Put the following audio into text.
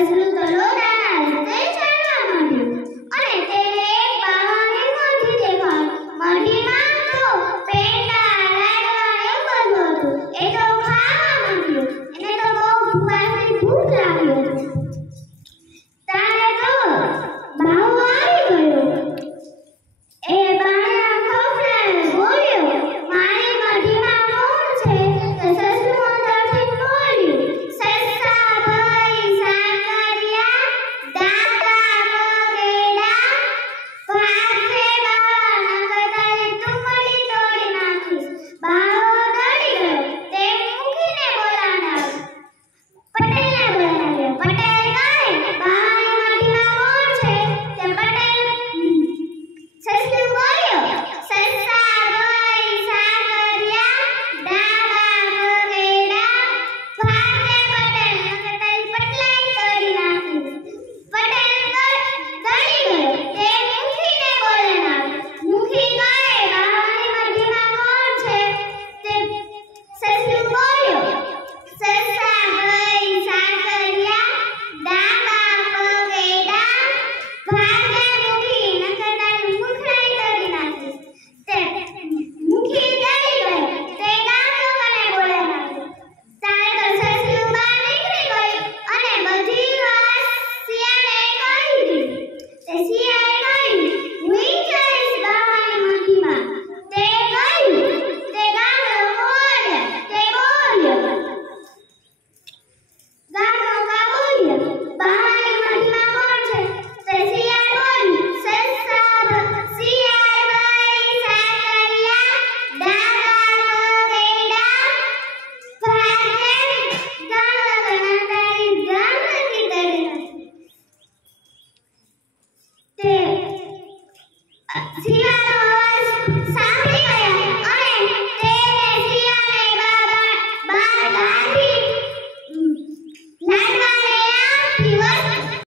સસલું તો લોટાના રસ્તે ચાલવા માંડ્યું અને તેને એક બહારની મઢી દેખાઈ. મઢીમાં તો પેંડા લાડવા એવું બધું હતું. એ તો ખાવા માંડ્યું. એને તો બહુ ભૂખાથી ભૂખ લાગી હતી. તારે તો બાહુ આવી ગયો. એ બાણા ખોખરાને બોલ્યો, મારી મઢીમાં કોણ છે? તો સસલું અંદરથી બોલ્યું, સસા ભાઈ સાકરિયા, દાદા બગેડા, ભાગે બાવા નકર તારી તુંબડી તોડી નાખીશ. બાવો ડરી ગયો. તે મૂકીને બોલાવનાર પટેલને બોલાવ્યો. પટેલ કહે, બાવાની મઢીમાં કોણ છે? તે પટેલ સસલું બોલ્યો, સસા ભાઈ સાકરિયા, દાદા બગેડા, ભાગે પટેલ નકર તારી પટલાઈ તોડી નાખીશ. પટેલ ડરી ગયો. તે મૂકીને બોલાવનાર મૂકી કહે, બાવાની મઢીમાં કોણ છે? તે સસલું બોલ્યો, સસા ભાઈ સાકરિયા, દાદા બગેડા, ભાગે મૂકી નકર તારી મુખડાઈ તોડી નાખીશ. તે મૂકી ડરી ગયો. તે ગામ લોકોને બોલાવ્યા. તારે તો સસલું બહાર નીકળી ગયું અને બધી વાત શિયાળે કહી દીધી. તે શિયાળે કહ્યું, હું જઈશ બાવાની મઢીમાં. તે કહ્યું. તે ગામ લોકો બોલ્યા. તે બોલ્યો, ગામ લોકો બોલ્યા, બાવાની મઢીમાં કોણ છે? તે શિયાળ બોલ્યું, શિયાળ ભાઈ સાકરિયા, દાદા બગેડા, ભાગે ગામ લોકોના તારી ગામની તળી. તે શિયાળ